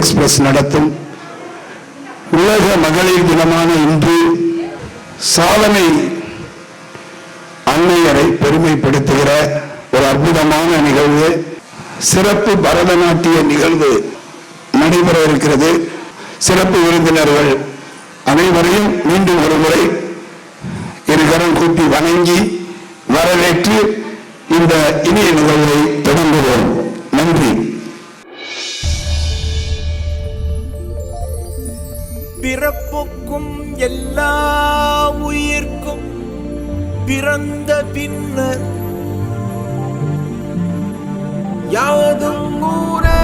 Express நடத்தும் உலக மகளிர் தினமான இன்று சாதனை அன்னையரை பெருமைப்படுத்துகிற ஒரு அற்புதமான நிகழ்வு, சிறப்பு பரதநாட்டிய நிகழ்வு நடைபெற இருக்கிறது. சிறப்பு விருந்தினர்கள் அனைவரையும் மீண்டும் ஒரு முறை இருகரம் கூப்பி வணங்கி வரவேற்று இந்த இனிய நிகழ்வை தொடங்குவோம். நன்றி. பிறப்புக்கும் எல்லா உயிர்க்கும் பிறந்த பின்னர் யாவதும் ஊரே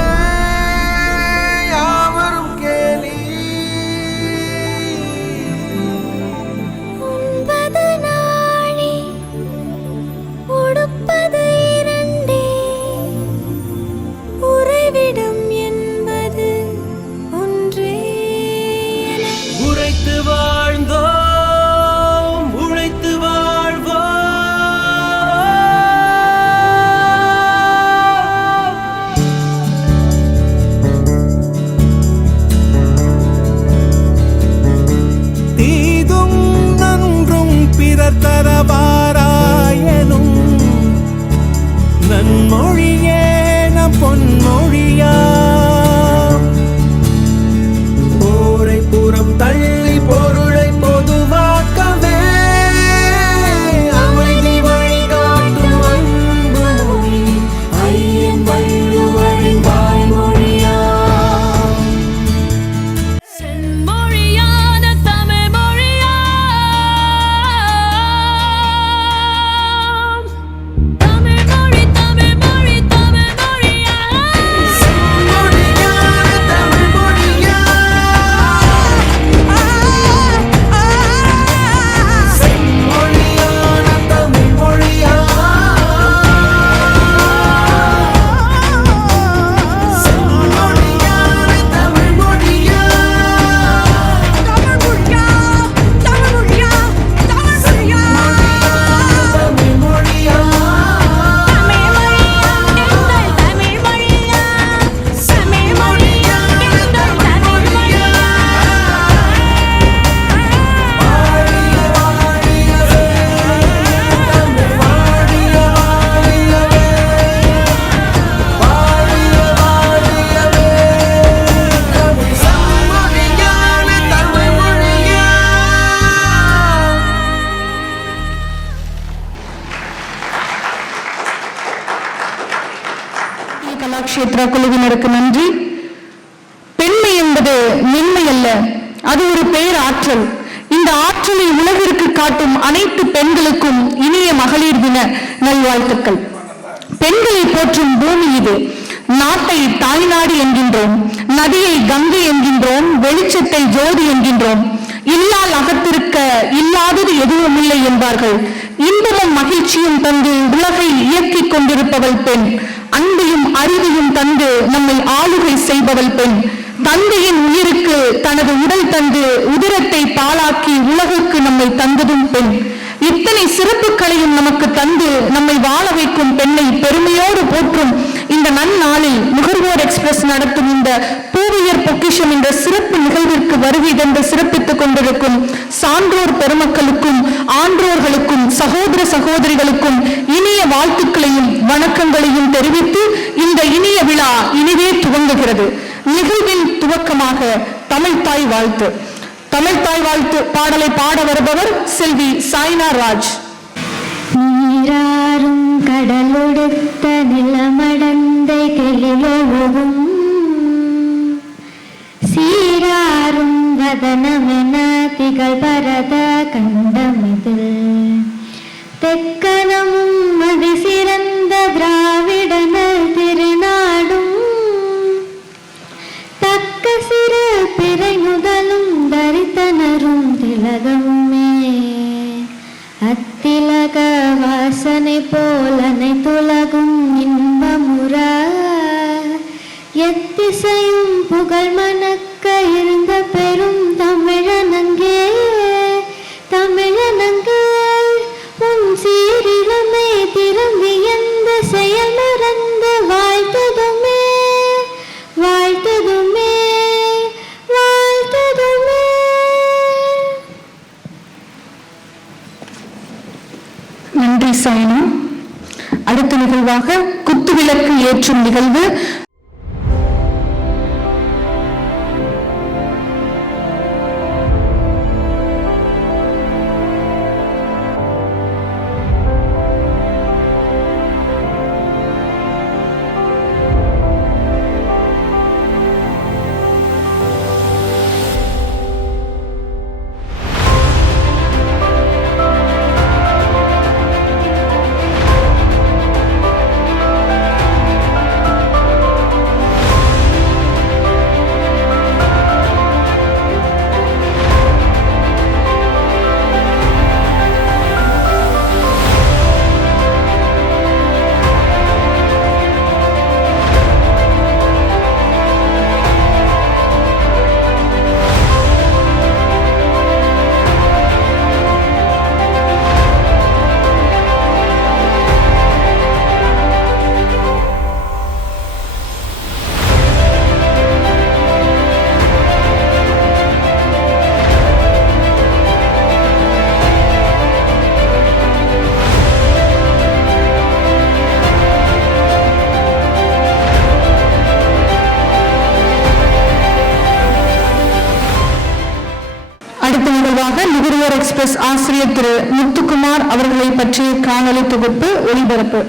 யாவரும் கேலி. உண்பது நாழி உடுப்பது இரண்டே, உறைவிடம் என்பது ஒன்றே. உரைத்து வாழ்ந்தோம், உழைத்து வாழ்வோம். தீதும் நன்றும் பிறர் தரவாராயனும் நன்மொழியே நம் பொன்மொழியா. போரை புறம் தள்ளி பொருளை பொதுவாக்கவே அமைதி வழிகாட்டும் அன்பு மொழி ஐயன் வள்ளுவரின் வாய்மொழியா. செம்மொழியான தமிழ் மொழியாம், தமிழ் மொழி தமிழ் மொழி தமிழ் மொழியாம். செம்மொழியான தமிழ் மொழியா, செம்மொழியான தமிழ் மொழியா, செம்மொழியான தமிழ் மொழியா, தமிழ் மொழியா, தமிழ் மொழியா, தமிழ் மொழியா. தமிழ் மொழியா, தமிழ் மொழியா, எங்கள் தமிழ் மொழியா. தமிழ் மொழியா, எங்கள் தமிழ் மொழியா. வாழிய வாழியவே தமிழ், வாழிய வாழியவே, வாழிய வாழியவே தமிழ். செம்மொழியான தமிழ் மொழியா. கலாக்ஷேத்ரா குழுவினருக்கு நன்றி. பெண்மை என்பது மென்மை அல்ல, அது ஒரு பேராற்றல். இந்த ஆற்றலை உலகிற்கு காட்டும் அனைத்து பெண்களுக்கும் இனிய மகளிர் தின நல்வாழ்த்துக்கள். பெண்களை போற்றும் பூமி இது. நாட்டை தாய்நாடு என்கின்றோம், நதியை கங்கை என்கின்றோம், வெளிச்சத்தை ஜோதி என்கின்றோம். இல்லால் அகத்திருக்க இல்லாதது எதுவும் இல்லை என்பார்கள். இன்பமும் மகிழ்ச்சியும் தந்து உலகை இயக்கிக் கொண்டிருப்பவள் பெண். அன்பையும் அறிவையும் தந்து நம்மை ஆளுகை செய்பவள் பெண். தந்தையின் உயிருக்கு தனது உடல் தந்து உதிரத்தை பாழாக்கி உலகுக்கு நம்மை தந்ததும் பெண். இத்தனை சிறப்புகளையும் நமக்கு தந்து நம்மை வாழ வைக்கும் பெண்ணை பெருமையோடு போற்றும் இந்த நன்னாளில் நுகர்வோர் எக்ஸ்பிரஸ் நடத்தும் இந்த பூவியர் பொக்கிஷம் என்ற சிறப்பு நிகழ்விற்கு வருகை தந்து சிறப்பித்துக் கொண்டிருக்கும் சான்றோர் பெருமக்களுக்கும் ஆன்றோர்களுக்கும் சகோதர சகோதரிகளுக்கும் இனிய வாழ்த்துக்களையும் வணக்கங்களையும் தெரிவித்து இந்த இனிய விழா இனிதே துவங்குகிறது. நிகழ்வின் துவக்கமாக தமிழ் தாய் வாழ்த்து. தமிழ் தாய் வாழ்த்து பாடலை பாட வருபவர் செல்வி சாய்னா ராஜ். நீராறும் கடலொடுத்த நிலமடந்தை கெழிலொழுகும் சீராறும் வதனமென திகழ் பரத கண்டமிதில் தெக்கனமும் மதி சிறந்த திராவிடனல் திருநாடும் தக்க சிறு பிறை முதலும் தரித்தனரும் திலகமுமே அத்திலக வாசனை போல் அனைத்துலகும் இன்பமுற எத்திசையும் புகழ் மணக்க இருந்த பெரும் தமிழனங்கே தமிழனங்கே உன் சீரிலமை திரும்பி எந்த செயல் மறந்து வாழ்த்ததுமே வாழ்த்ததுமே நிறைவாக குத்துவிளக்கு ஏற்றும் நிகழ்வு. அடுத்த நிகழ்வாக நுகர்வோர் எக்ஸ்பிரஸ் ஆசிரியர் திரு முத்துக்குமார் அவர்களை பற்றிய காணொலி தொகுப்பு ஒளிபரப்பு.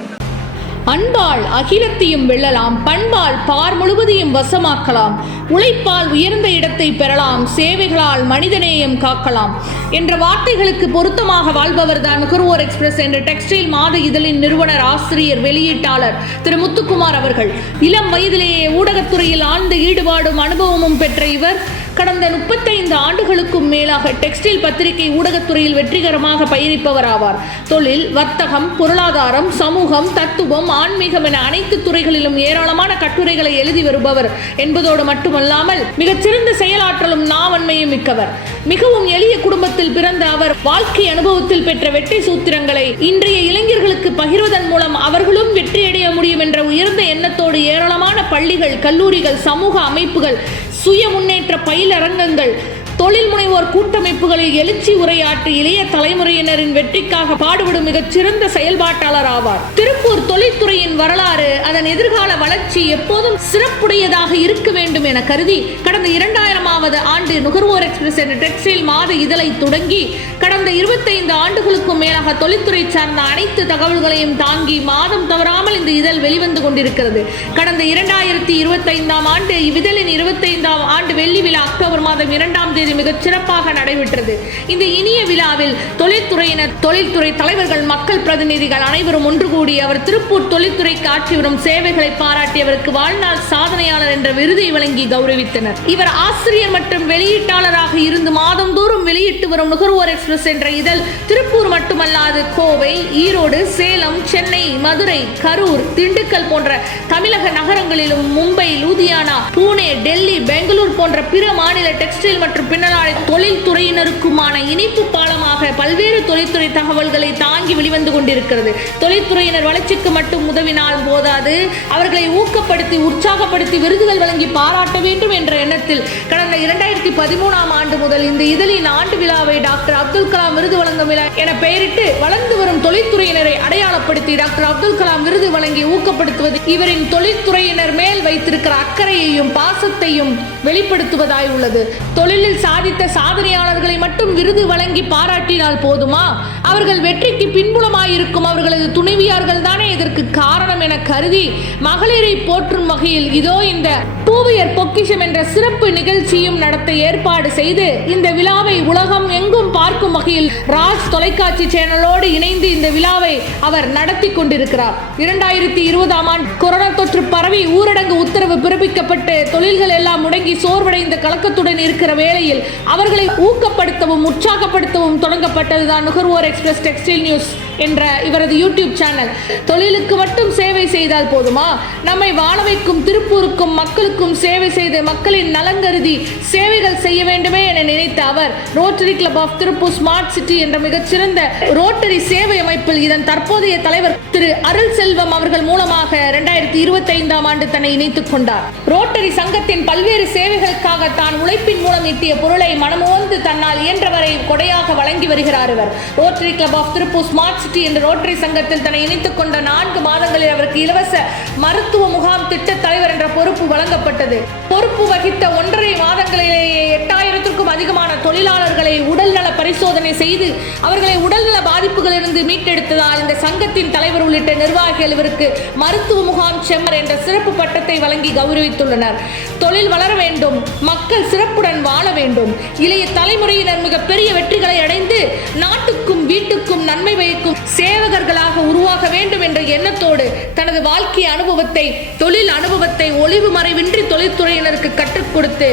அன்பால் அகிலத்தையும் வெல்லலாம், பண்பால் பார் முழுவதையும் வசமாக்கலாம், உழைப்பால் உயர்ந்த இடத்தை பெறலாம், சேவைகளால் மனிதநேயம் காக்கலாம் என்ற வார்த்தைகளுக்கு பொருத்தமாக வாழ்பவர் தான் நுகர்வோர் எக்ஸ்பிரஸ் என்ற டெக்ஸ்டைல் மாத இதழின் நிறுவனர், ஆசிரியர், வெளியீட்டாளர் திரு முத்துக்குமார் அவர்கள். இளம் வயதிலேயே ஊடகத்துறையில் ஆழ்ந்த ஈடுபாடும் அனுபவமும் பெற்ற இவர் கடந்த 35 ஆண்டுகளுக்கும் மேலாக டெக்ஸ்டைல் பத்திரிகை ஊடகத்துறையில் வெற்றிகரமாக பயணிப்பவர் ஆவார். தொழில், வர்த்தகம், பொருளாதாரம், சமூகம், தத்துவம், ஆன்மீகம் என அனைத்து துறைகளிலும் ஏராளமான கட்டுரைகளை எழுதி வருபவர் என்பதோடு மட்டுமல்லாமல் மிகச்சிறந்த செயலாற்றலும் நாவன்மையும் மிக்கவர். மிகவும் எளிய குடும்பத்தில் பிறந்த அவர் வாழ்க்கை அனுபவத்தில் பெற்ற வெற்றி சூத்திரங்களை இன்றைய இளைஞர்களுக்கு பகிர்வதன் மூலம் அவர்களும் வெற்றியடைய முடியும் என்ற உயர்ந்த எண்ணத்தோடு ஏராளமான பள்ளிகள், கல்லூரிகள், சமூக அமைப்புகள், சுய முன்னேற்ற பயிலரங்கங்கள், தொழில் முனைவோர் கூட்டமைப்புகளில் எழுச்சி உரையாற்றி இளைய தலைமுறையினரின் வெற்றிக்காக பாடுபடும் மிகச்சிறந்த செயல்பாட்டாளர் ஆவார். திருப்பூர் தொழில்துறையின் வரலாறு, அதன் எதிர்கால வளர்ச்சி எப்போதும் சிறப்புடையதாக இருக்க வேண்டும் என கருதி கடந்த 2000ஆவது ஆண்டு நுகர்வோர் எக்ஸ்பிரஸ் என்ற டெக்ஸ்டைல் மாத இதழை தொடங்கி கடந்த 25 ஆண்டுகளுக்கும் மேலாக தொழில்துறை சார்ந்த அனைத்து தகவல்களையும் தாங்கி மாதம் தவறாமல் இந்த இதழ் வெளிவந்து கொண்டிருக்கிறது. கடந்த 2025ஆம் ஆண்டு இவ்விதழின் 25ஆம் ஆண்டு வெள்ளி விழா அக்டோபர் மாதம் 2ஆம் தேதி மிகச் சிறப்பாக நடைபெற்றது. இந்த இனிய விழாவில் தொழில்துறையினர், தொழில்துறை தலைவர்கள், மக்கள் பிரதிநிதிகள் அனைவரும் ஒன்று கூடி அவர் திருப்பூர் தொழில்துறைக்கு ஆற்றி வரும் சேவைகளை பாராட்டி அவருக்கு வாழ்நாள் சாதனையாளர் என்ற விருதை வழங்கி கௌரவித்தனர். இவர் ஆசிரியர் மற்றும் வெளியீட்டாளராக இருந்து மாதந்தோறும் வெளியிட்டு வரும் நுகர்வோர் எக்ஸ்பிரஸ் என்ற இதழ் திருப்பூர் மட்டுமல்லாது கோவை, ஈரோடு, சேலம், சென்னை, மதுரை, கரூர், திண்டுக்கல் போன்ற தமிழக நகரங்களிலும், மும்பை, லூதியானா, பூனே, டெல்லி, பெங்களூர் போன்ற பிற மாநில டெக்ஸ்டைல் மற்றும் பின்னலாடை தொழில்துறையினருக்குமான இணைப்பு பாலமாக பல்வேறு தொழில்துறை தகவல்களை தாங்கி வெளிவந்து கொண்டிருக்கிறது. தொழில்துறையினர் வளர்ச்சிக்கு மட்டும் உதவினால் போதாது, அவர்களை ஊக்கப்படுத்தி உற்சாகப்படுத்தி விருதுகள் வழங்கி பாராட்ட வேண்டும் என்ற எண்ணத்தில் கடந்த 2013ஆம் ஆண்டு முதல் இந்த இதழின் ஆண்டு விழாவை டாக்டர் அப்துல் கலாம் விருது வழங்கும் விழா என பெயரிட்டு வளர்ந்து வரும் தொழில்துறையினரை அடையாளப்படுத்தி டாக்டர் அப்துல் கலாம் விருது வழங்கி ஊக்கப்படுத்துவது இவரின் தொழில்துறையினர் மேல் வைத்திருக்கிற அக்கறையையும் பாசத்தையும் வெளிப்படுத்துவதாய் உள்ளது. தொழிலில் சாதித்த சாதனையாளர்களை மட்டும் விருது வழங்கி பாராட்டினால் போதுமா? அவர்கள் வெற்றிக்கு பின்புலமாயிருக்கும் அவர்களது துணைவியார்கள் தானே இதற்கு காரணம் என கருதி மகளிரை போற்றும் வகையில் இதோ இந்த பூவியர் பொக்கிஷம் என்ற சிறப்பு நிகழ்ச்சியும் நடத்த ஏற்பாடு செய்து இந்த விழாவை உலகம் எங்கும் பார்க்கும் வகையில் ராஜ் தொலைக்காட்சி சேனலோடு இணைந்து இந்த விழாவை அவர் நடத்தி கொண்டிருக்கிறார். 2020ஆம் ஆண்டு கொரோனா தொற்று பரவி ஊரடங்கு உத்தரவு பிறப்பிக்கப்பட்டு தொழில்கள் எல்லாம் முடங்கி சோர்வடைந்த கலக்கத்துடன் இருக்கிற வேளையில் அவர்களை ஊக்கப்படுத்தவும் உற்சாகப்படுத்தவும் தொடங்கப்பட்டதுதான் நுகர்வோர் எக்ஸ்பிரஸ் டெக்ஸ்டைல் நியூஸ் என்ற இவரது யூடியூப் சேனல். தொழிலுக்கு மட்டும் சேவை செய்தால் போதுமா? நம்மை வாழ வைக்கும் திருப்பூருக்கு ஊருக்கும் மக்களுக்கும் சேவை செய்து மக்களின் நலங்கருதி சேவைகள் செய்ய வேண்டுமே என நினைத்த அவர் rotary club of Tiruppur smart city என்ற மிகச்சிறந்த ரோட்டரி சேவை அமைப்பில் இதன் தற்போதைய தலைவர் திரு அருள் செல்வம் அவர்கள் மூலமாக 2025ஆம் ஆண்டு தன்னை இணைத்துக் கொண்டார். ரோட்டரி சங்கத்தின் பல்வேறு சேவைகளுக்காக தான் உழைப்பின் மூலம் ஈட்டிய பொருளை மனமோந்து தன்னால் இயன்றவரை கொடையாக வழங்கி வருகிறார். இவர் Rotary club of Tiruppur smart city என்ற ரோட்டரி சங்கத்தில் தன்னை இணைத்துக் கொண்ட 4 மாதங்களில் அவருக்கு இலவச மருத்துவ முகாம் திட்ட தலைவர் என்ற பொறுப்பு வழங்கப்பட்டது. பொறுப்பு வகித்த 1.5 மாதங்களிலேயே 8000க்கும் அதிகமான தொழிலாளர்களை உடல்நல பரிசோதனை செய்து அவர்களை உடல்நல பாதிப்புகளிலிருந்து மீட்டெடுத்ததால் இந்த சங்கத்தின் தலைவர் உள்ளிட்ட நிர்வாகிகள் இவருக்கு மருத்துவ முகாம் செம்மர் என்ற சிறப்பு பட்டத்தை வழங்கி கௌரவித்துள்ளனர். தொழில் வளர வேண்டும், மக்கள் சிறப்புடன் வாழ வேண்டும், இளைய தலைமுறையினர் மிகப்பெரிய வெற்றிகளை அடைந்து நாட்டுக்கும் வீட்டுக்கும் நன்மை பயக்கும் சேவகர்களாக உருவாக வேண்டும் என்ற எண்ணத்தோடு தனது வாழ்க்கை அனுபவத்தை, தொழில் அனுபவத்தை ஒளிவு மறைவின்றி தொழில்துறையினருக்கு கற்றுக் கொடுத்து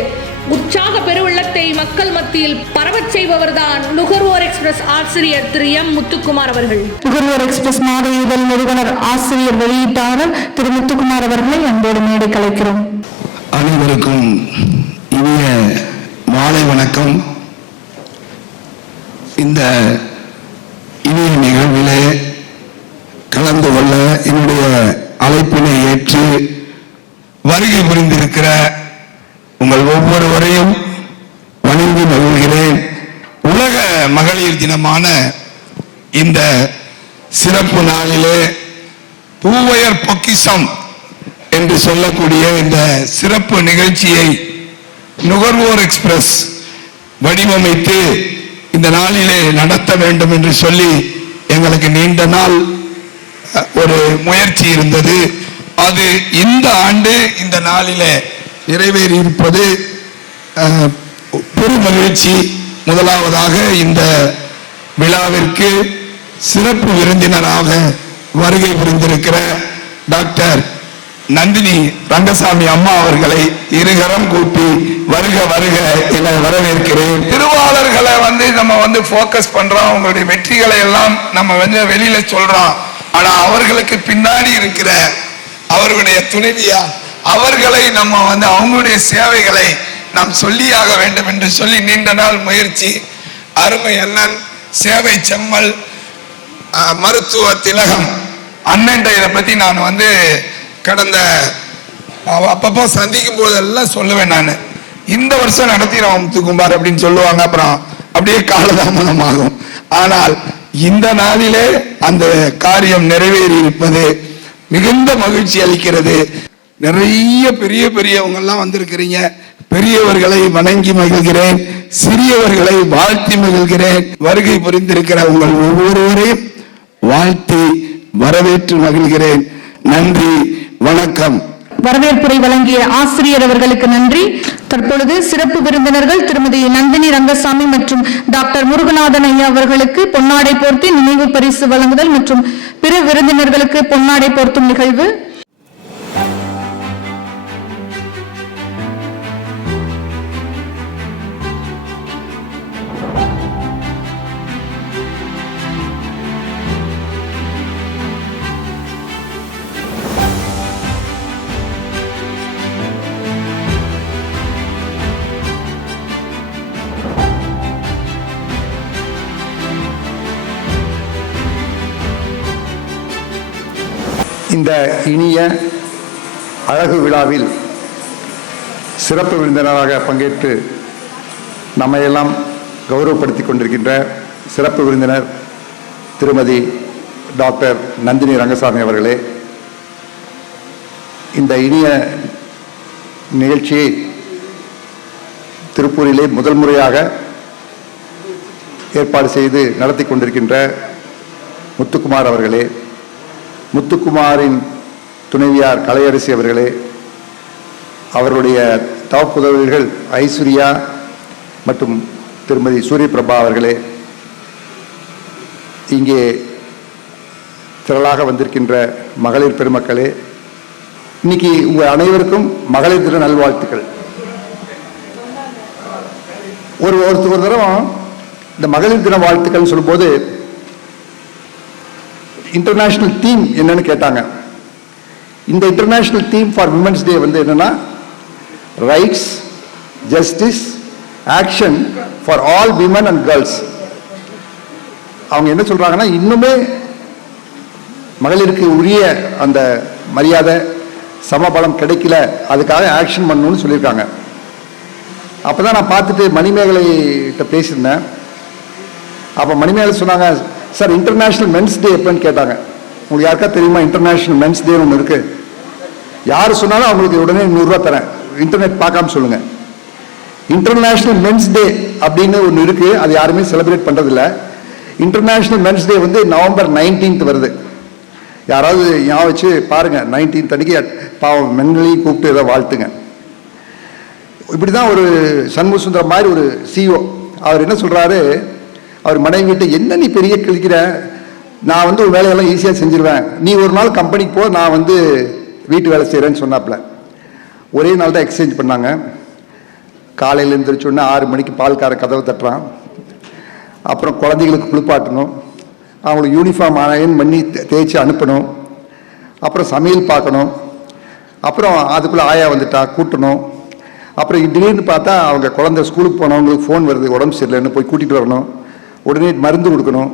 உற்சாக பெருவெள்ளத்தை மக்கள் மத்தியில் பரவச் செய்பவர்தான் நுகர்வோர் எக்ஸ்பிரஸ் ஆசிரியர் திரு எம் முத்துக்குமார் அவர்கள். நுகர்வோர் எக்ஸ்பிரஸ் மாத இதழ் நிறுவனர் ஆசிரியர் வெளியீட்டாளர் திரு முத்துக்குமார் அவர்களை அன்போடு மேடை கலைக்கிறோம். அனைவருக்கும் இனிய மாலை வணக்கம். இந்த இனிய நிகழ்விலே கலந்து கொள்ள என்னுடைய அழைப்பினை ஏற்று வருகை புரிந்திருக்கிற உங்கள் ஒவ்வொருவரையும் வணங்கி மகிழ்கிறேன். உலக மகளிர் தினமான இந்த சிறப்பு நாளிலே பூவையர் பொக்கிஷம் என்று சொல்லக்கூடிய இந்த சிறப்பு நிகழ்ச்சியை நுகர்வோர் எக்ஸ்பிரஸ் வடிவமைத்து இந்த நாளிலே நடத்த வேண்டும் என்று சொல்லி எங்களுக்கு நீண்ட நாள் ஒரு முயற்சி இருந்தது. அது இந்த ஆண்டு இந்த நாளிலே நிறைவேறி இருப்பது பெரும் மகிழ்ச்சி. முதலாவதாக இந்த விழாவிற்கு சிறப்பு விருந்தினராக வருகை புரிந்திருக்கிற டாக்டர் நந்தினி ரங்கசாமி அம்மா அவர்களை இருகரம் கூப்பி வருக வருக என வரவேற்கிறேன். திருவாளர்களை நம்ம போக்கஸ் பண்றோம், அவங்களுடைய வெற்றிகளை எல்லாம் நம்ம வெளியில சொல்றோம். ஆனா அவர்களுக்கு பின்னாடி இருக்கிற அவர்களுடைய துணைவியா அவர்களை நம்ம அவங்களுடைய சேவைகளை நாம் சொல்லியாக வேண்டும் என்று சொல்லி நீண்ட நாள் முயற்சி. அருமை அண்ணன் சேவை செம்மல் மருத்துவ திலகம் அண்ணன் இதை பத்தி நான் கடந்த அப்பப்போ சந்திக்கும் போதெல்லாம் சொல்லுவேன். நான் இந்த வருஷம் நடத்தினோம் முத்துக்குமார் அப்படின்னு சொல்லுவாங்க, அப்புறம் அப்படியே காலதாமதமாகும். ஆனால் இந்த நாளிலே அந்த காரியம் நிறைவேறி இருப்பது மிகுந்த மகிழ்ச்சி அளிக்கிறது. நிறைய பெரிய பெரியவங்க எல்லாம் வந்திருக்கிறீங்க. பெரியவர்களை வணங்கி மகிழ்கிறேன், சிறியவர்களை வாழ்த்தி மகிழ்கிறேன். வருகை புரிந்திருக்கிற உங்கள் ஒவ்வொருவரையும் வாழ்த்தி வரவேற்று மகிழ்கிறேன். நன்றி, வணக்கம். வரவேற்புரை வழங்கிய ஆசிரியர் அவர்களுக்கு நன்றி. தற்பொழுது சிறப்பு விருந்தினர்கள் திருமதி நந்தினி ரங்கசாமி மற்றும் டாக்டர் முருகநாதன் ஐயா அவர்களுக்கு பொன்னாடை போர்த்தி நினைவு பரிசு வழங்குதல் மற்றும் பிற விருந்தினர்களுக்கு பொன்னாடை போர்த்தும் நிகழ்வு. இந்த இனிய அழகு விழாவில் சிறப்பு விருந்தினராக பங்கேற்று நம்மையெல்லாம் கௌரவப்படுத்திக் கொண்டிருக்கின்ற சிறப்பு விருந்தினர் திருமதி டாக்டர் நந்தினி ரங்கசாமி அவர்களே, இந்த இனிய நிகழ்ச்சியை திருப்பூரிலே முதல் முறையாக ஏற்பாடு செய்து நடத்தி கொண்டிருக்கின்ற முத்துக்குமார் அவர்களே, முத்துக்குமாரின் துணைவியார் கலையரசி அவர்களே, அவருடைய தவப்புதவிகள் ஐஸ்வர்யா மற்றும் திருமதி சூரியபிரபா அவர்களே, இங்கே திரளாக வந்திருக்கின்ற மகளிர் பெருமக்களே, இன்னைக்கு உங்கள் அனைவருக்கும் மகளிர் தின நல்வாழ்த்துக்கள். ஒரு தடவை இந்த மகளிர் தின வாழ்த்துக்கள் சொல்லும்போது இன்டர்நேஷனல் தீம் என்னன்னு கேட்டாங்க. இந்த international theme for women's day வந்து என்னன்னா rights, justice, action for all women and girls. அவங்க என்ன சொல்றாங்கன்னா, இன்னுமே மகளிருக்கு உரிய அந்த மரியாதை சமபலம் கிடைக்கல, அதுக்காக ஆக்ஷன் பண்ணணும்னு சொல்லியிருக்காங்க. அப்பதான் நான் பார்த்துட்டு மணிமேகலைகிட்ட பேசியிருந்தேன். அப்போ மணிமேகலை சொன்னாங்க, சார் இன்டர்நேஷ்னல் மென்ஸ் டே எப்போன்னு கேட்டாங்க. உங்களுக்கு யாருக்கா தெரியுமா இன்டர்நேஷ்னல் மென்ஸ் டே ஒன்று இருக்கு? யார் சொன்னாலும் அவங்களுக்கு உடனே 100 ரூபா தரேன், இன்டர்நெட் பார்க்காம சொல்லுங்க. இன்டர்நேஷ்னல் மென்ஸ் டே அப்படின்னு ஒன்று இருக்கு, அது யாருமே செலிப்ரேட் பண்றதில்ல. இன்டர்நேஷ்னல் மென்ஸ் டே வந்து நவம்பர் 19 வருது. யாராவது ஞாபகம் வச்சு பாருங்க, 19 அன்னைக்கு பாவம் மென்களையும் கூப்பிட்டு ஏதோ வாழ்த்துங்க. இப்படிதான் ஒரு சண்முக சுந்தரம் மாதிரி ஒரு சிஓ, அவர் என்ன சொல்றாரு, அவர் மனைவி கிட்ட, என்ன நீ பெரிய கிழிக்கிற, நான் வந்து ஒரு வேலையெல்லாம் ஈஸியாக செஞ்சிருவேன், நீ ஒரு நாள் கம்பெனிக்கு போ, நான் வந்து வீட்டு வேலை செய்கிறேன்னு சொன்னாப்புல. ஒரே நாள் தான் எக்ஸ்சேஞ்ச் பண்ணாங்க. காலையில் எழுந்திரிச்சோடனே 6 மணிக்கு பால்கார கதவை தட்டுறான். அப்புறம் குழந்தைகளுக்கு குளிப்பாட்டணும், அவங்களுக்கு யூனிஃபார்ம் அயன் பண்ணி தேய்ச்சி அனுப்பணும், அப்புறம் சமையல் பார்க்கணும், அப்புறம் அதுக்குள்ளே ஆயா வந்துட்டா கூட்டணும், அப்புறம் திடீர்னு பார்த்தா அவங்க குழந்தை ஸ்கூலுக்கு போனவங்களுக்கு ஃபோன் வருது, உடம்பு சரியில்லைன்னு போய் கூட்டிகிட்டு வரணும், உடனே மருந்து கொடுக்கணும்.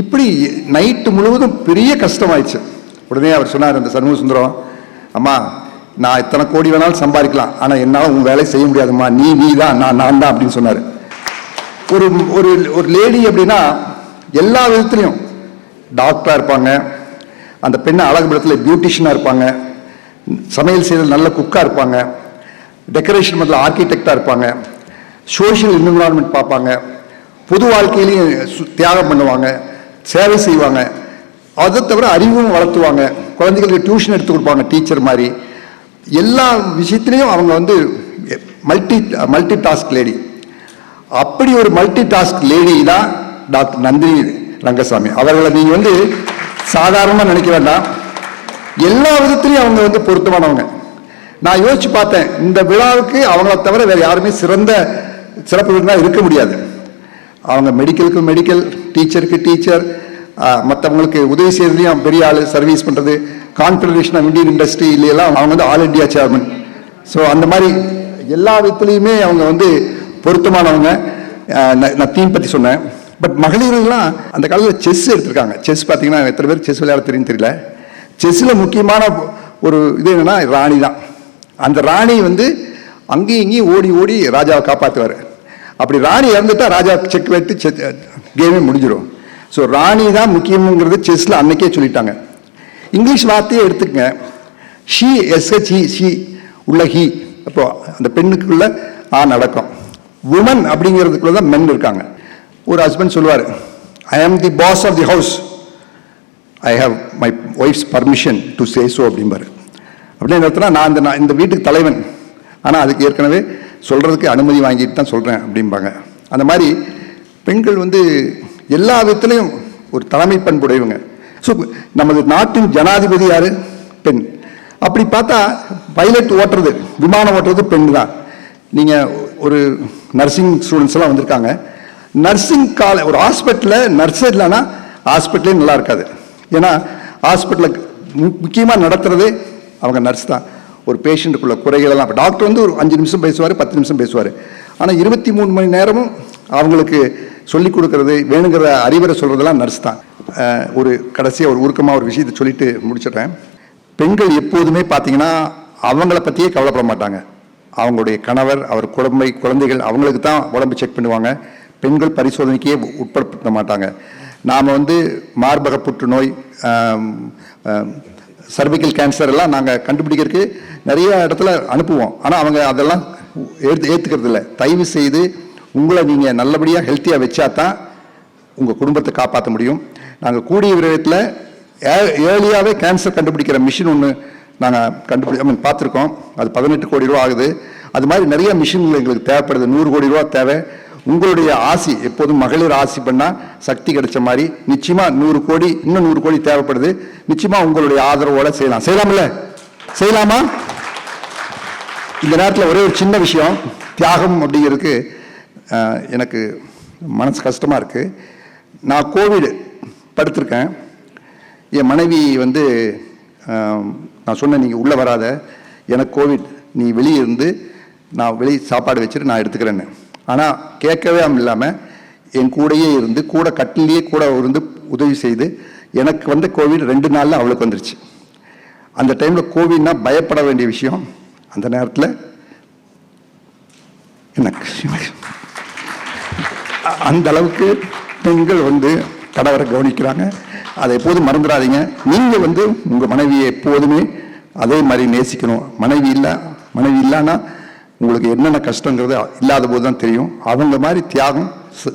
இப்படி நைட்டு முழுவதும் பெரிய கஷ்டமாயிடுச்சு. உடனே அவர் சொன்னார், அந்த சண்முக சுந்தரம், அம்மா நான் இத்தனை கோடி வேணாலும் சம்பாதிக்கலாம், ஆனால் என்னால் உன் வேலை செய்ய முடியாதும்மா, நீ தான், நான் தான் அப்படின்னு சொன்னார். ஒரு ஒரு ஒரு லேடி அப்படின்னா எல்லா விதத்துலையும் டாக்டராக இருப்பாங்க, அந்த பெண்ணை அழகுபடத்தில் பியூட்டிஷியனாக இருப்பாங்க, சமையல் செய்யறது நல்ல குக்காக இருப்பாங்க, டெக்கரேஷன் மத்தியில் ஆர்கிடெக்டாக இருப்பாங்க, சோஷியல் என்விரான்மெண்ட் பார்ப்பாங்க, பொது வாழ்க்கையிலையும் தியாகம் பண்ணுவாங்க, சேவை செய்வாங்க. அதை தவிர அறிவும் வளர்த்துவாங்க, குழந்தைகளுக்கு டியூஷன் எடுத்து கொடுப்பாங்க டீச்சர் மாதிரி. எல்லா விஷயத்திலையும் அவங்க வந்து மல்டி டாஸ்க் லேடி. அப்படி ஒரு மல்டி டாஸ்க் லேடி தான் டாக்டர் நந்தினி ரங்கசாமி. அவர்களை நீங்க வந்து சாதாரணமாக நினைக்க வேண்டாம், எல்லா விதத்திலையும் அவங்க வந்து பொருத்தமானவங்க. நான் யோசிச்சு பார்த்தேன், இந்த விழாவுக்கு அவங்கள தவிர வேற யாருமே சிறப்பு விருந்தினராக இருக்க முடியாது. அவங்க மெடிக்கலுக்கு மெடிக்கல், டீச்சருக்கு டீச்சர், மற்றவங்களுக்கு உதவி செய்யறதுலையும் பெரிய ஆள், சர்வீஸ் பண்ணுறது, கான்ஃபெடரேஷன் ஆஃப் இந்தியன் இண்டஸ்ட்ரியிலாம் அவங்க வந்து ஆல் இண்டியா சேர்மன். ஸோ அந்த மாதிரி எல்லா விதத்துலையுமே அவங்க வந்து பொருத்தமானவங்க. நான் தீம் பற்றி சொன்னேன். பட் மகளிர்கள்லாம் அந்த காலத்தில் செஸ் எடுத்திருக்காங்க. செஸ் பார்த்தீங்கன்னா எத்தனை பேர் செஸ் விளையாட தெரியும் தெரியல. செஸ்ஸில் முக்கியமான ஒரு இது என்னன்னா ராணி தான். அந்த ராணி வந்து அங்கேயும் இங்கேயும் ஓடி ஓடி ராஜாவை காப்பாற்றுவார். அப்படி ராணி இறந்துட்டா ராஜா செக் வைத்து கேமே முடிஞ்சிடும். ஸோ ராணி தான் முக்கியங்கிறது செஸ்ஸில் அன்னைக்கே சொல்லிட்டாங்க. இங்கிலீஷ் வார்த்தையே எடுத்துக்கங்க, ஷி, எஸ்ஹெச்இ, ஷி உள்ள ஹி, அப்போ அந்த பெண்ணுக்குள்ள நடக்கும். உமன் அப்படிங்கிறதுக்குள்ள தான் மென் இருக்காங்க. ஒரு ஹஸ்பண்ட் சொல்லுவார், I am the boss of the house, I have my wife's permission to say so அப்படிம்பாரு. அப்படின்னு அர்த்தம்னா நான் இந்த வீட்டுக்கு தலைவன், ஆனால் அதுக்கு ஏற்கனவே சொல்கிறதுக்கு அனுமதி வாங்கிட்டு தான் சொல்கிறேன் அப்படிம்பாங்க. அந்த மாதிரி பெண்கள் வந்து எல்லா விதத்துலையும் ஒரு தலைமை பண்புடையவங்க. ஸோ நமது நாட்டின் ஜனாதிபதி யார்? பெண். அப்படி பார்த்தா பைலட் ஓட்டுறது, விமானம் ஓட்டுறது பெண் தான். நீங்கள் ஒரு நர்சிங் ஸ்டூடெண்ட்ஸ் எல்லாம் வந்திருக்காங்க. நர்சிங் ஒரு ஹாஸ்பிட்டலில் நர்ஸ் இல்லைன்னா ஹாஸ்பிட்டலே நல்லா இருக்காது. ஏன்னா ஹாஸ்பிட்டலில் முக்கியமாக நடத்துறதே அவங்க நர்ஸ் தான். ஒரு பேஷண்ட்டுக்குள்ள குறைகளெல்லாம், இப்போ டாக்டர் வந்து ஒரு 5 நிமிஷம் பேசுவார், 10 நிமிஷம் பேசுவார். ஆனால் 23 மணி நேரமும் அவங்களுக்கு சொல்லிக் கொடுக்கறது, வேணுங்கிற அறிவுரை சொல்கிறதெல்லாம் நர்ஸ் தான். ஒரு கடைசியாக ஒரு உருக்கமாக ஒரு விஷயத்தை சொல்லிட்டு முடிச்சிடுறேன். பெண்கள் எப்போதுமே பார்த்தீங்கன்னா அவங்கள பற்றியே கவலைப்பட மாட்டாங்க. அவங்களுடைய கணவர், அவர் குழந்தைகள், அவங்களுக்கு தான் உடம்பு செக் பண்ணுவாங்க. பெண்கள் பரிசோதனைக்கே உட்படுத்த மாட்டாங்க. நாம் வந்து மார்பக புற்றுநோய், சர்விக்கல் கேன்சர் எல்லாம் நாங்கள் கண்டுபிடிக்கிறதுக்கு நிறைய இடத்துல அனுப்புவோம். ஆனால் அவங்க அதெல்லாம் ஏற்றுக்கிறது இல்லை. தயவு செய்து உங்களை நீங்கள் நல்லபடியாக ஹெல்த்தியாக வச்சா தான் உங்கள் குடும்பத்தை காப்பாற்ற முடியும். நாங்கள் கூடிய விரைவில் ஏர்லியாகவே கேன்சர் கண்டுபிடிக்கிற மிஷின் ஒன்று நாங்கள் பார்த்துருக்கோம். அது 18 கோடி ரூபா ஆகுது. அது மாதிரி நிறைய மிஷின்கள் எங்களுக்கு தேவைப்படுது. 100 கோடி ரூபா தேவை. உங்களுடைய ஆசி, எப்போதும் மகளிர் ஆசி பண்ணால் சக்தி கிடைச்ச மாதிரி நிச்சயமாக 100 கோடி, இன்னும் 100 கோடி தேவைப்படுது. நிச்சயமாக உங்களுடைய ஆதரவோட செய்யலாம்ல? செய்யலாமா? இந்த நேரத்தில் ஒரே ஒரு சின்ன விஷயம், தியாகம் அப்படிங்கிறதுக்கு எனக்கு மனசு கஷ்டமாக இருக்குது. நான் கோவிட் படுத்திருக்கேன். என் மனைவி வந்து நான் சொன்னேன், நீங்கள் உள்ளே வராத, எனக்கு கோவிட், நீ வெளியே இருந்து நான் வெளியே சாப்பாடு வச்சுட்டு நான் எடுத்துக்கிறேன்னு. ஆனால் கேட்கவே இல்லாமல் என் கூடையே இருந்து கட்டிலேயே கூட இருந்து உதவி செய்து எனக்கு வந்த கோவிட் 2 நாளில் அவளுக்கு வந்துருச்சு. அந்த டைமில் கோவிட்னா பயப்பட வேண்டிய விஷயம். அந்த நேரத்தில் எனக்கு அந்த அளவுக்கு பெண்கள் கணவரை கவனிக்கிறாங்க. அதை எப்போதும் மறந்துடாதீங்க. நீங்கள் உங்கள் மனைவியை எப்போதுமே அதே மாதிரி நேசிக்கணும். மனைவி இல்லைன்னா உங்களுக்கு என்னென்ன கஷ்டங்கிறது இல்லாத போது தான் தெரியும். அவங்க மாதிரி தியாகம்